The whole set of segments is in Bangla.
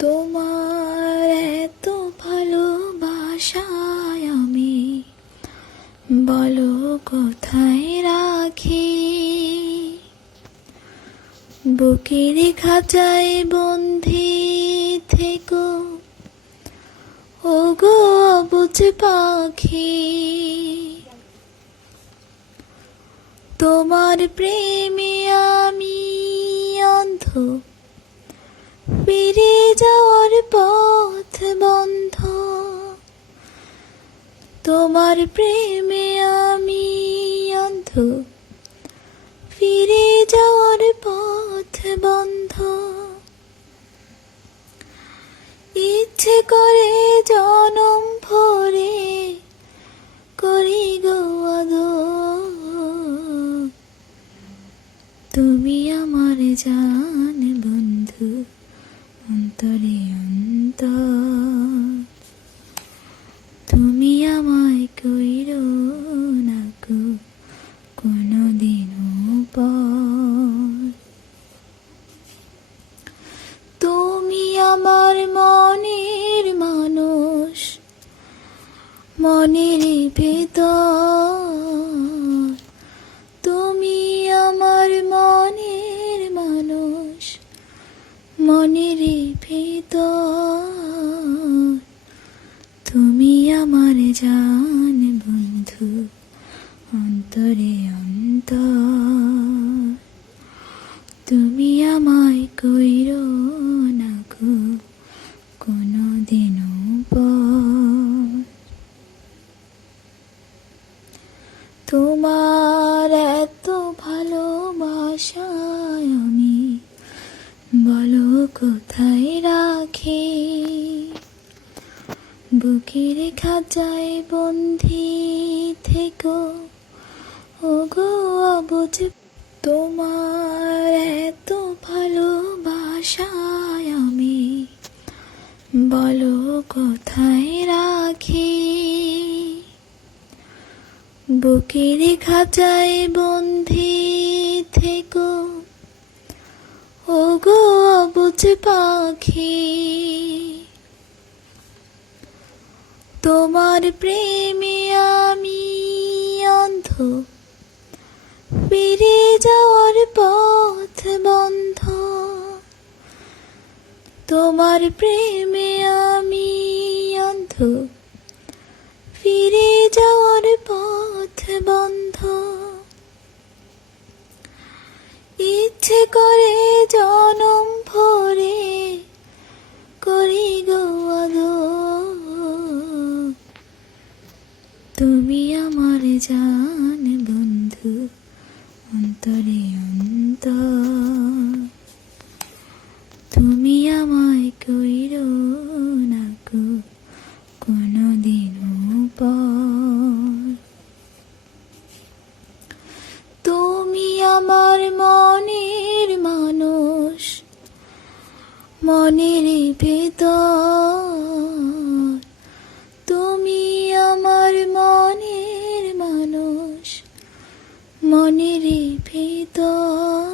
তোমার এত ভালোবাসায় আমি বলো কোথায় রাখি। বুকের খাঁচায় বন্দি থেকো ওগো অবুঝ পাখি। তোমার প্রেমে আমি অন্ধ, ফিরে যাওয়ার পথ বন্ধ। তোমার প্রেমে আমি অন্ধ, ফিরে যাওয়ার পথ বন্ধ। ইচ্ছে করে জনম ভরে করি গো আদর। তুমি আমার জান বন্ধু, অন্তরে অন্তর। তুমি আমায় কইরো না গো কোনদিনও পর। তুমি আমার মনের মানুষ, মনের ভেতর। তুমি আমার মনের মানুষ, মনের ভেতর। তুমি আমার জান বন্ধু, অন্তরে অন্তর। তুমি আমায় কইরো না গো কোনদিনও পর। তোমার এত ভালোবাসায় আমি বলো কোথায় রাখি। বুকের খাঁচায় বন্দি থেকো ওগো অবুঝ। তোমার এত ভালোবাসায় আমি বলো কোথায় রাখি। বুকের খাঁচায় বন্দি থেকো ওগো অবুঝ পাখি। তোমার প্রেমে আমি অন্ধ, ফিরে যাওয়ার পথ বন্ধ। তোমার প্রেমে আমি অন্ধ, ফিরে যাওয়ার পথ বন্ধ। ইচ্ছে করে জনম ভরে করি গো আদর। তুমি আমার জান বন্ধু, অন্তরে অন্তর। তুমি আমায় কইরো না গো কোনদিনও পর। তুমি আমার মনের মানুষ, মনের ভেতর। তুমি আমার মনের মানুষ, মনের ভেতর।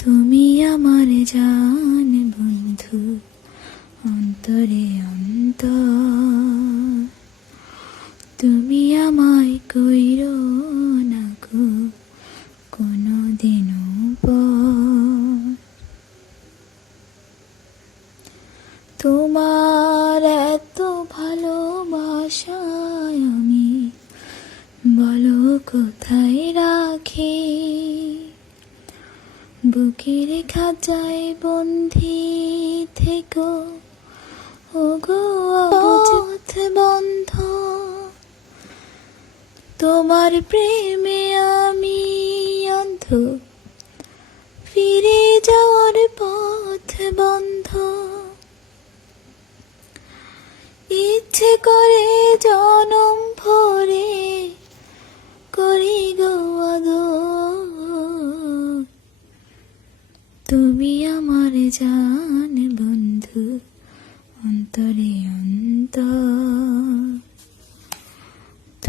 তুমি আমার জান বন্ধু, অন্তরে অন্তর। তুমি আমায় কইরো না গো কোনদিনও পর। তোমার এত ভালোবাসায় আমি বলো কোথায় রাখি। বুকের খাঁচায় বন্দি থেকো ওগো পথ বন্ধ। তোমার প্রেমে আমি অন্ধ, ফিরে যাওয়ার পথ বন্ধ। ইচ্ছে করে জনম ভরে করি গো আদর। তুমি আমার জান বন্ধু, অন্তরে অন্তর।